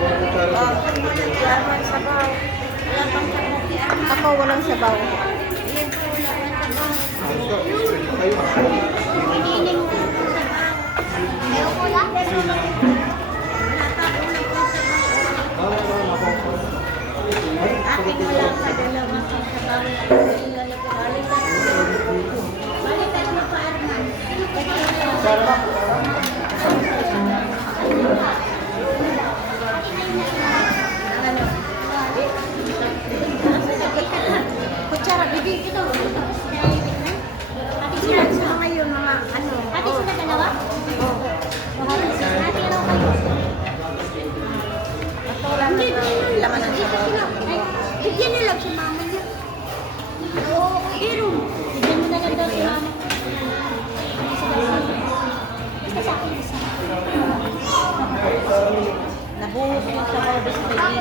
Laman sabaw. Wala pang kamote. Ako walang sabaw. Yan po, wala pang sabaw. Pininin mo po sabaw. Ayaw ko lang. Wala pa po ng sabaw. Akin mo lang sa dalawang pang sabaw. Balikan mo pa, Arman. Kutsara, bibig ito. Pati sila sa mga yun, mga ano. Pati sila dalawa? Oo. Pati raw kayo. Hindi, laman ang sila. Bigyan nila si mama niya. Oo, pero. Bigyan mo na lang daw si mama. Isa sa akin, isa. Nabuhos mo sa barbas pa yun.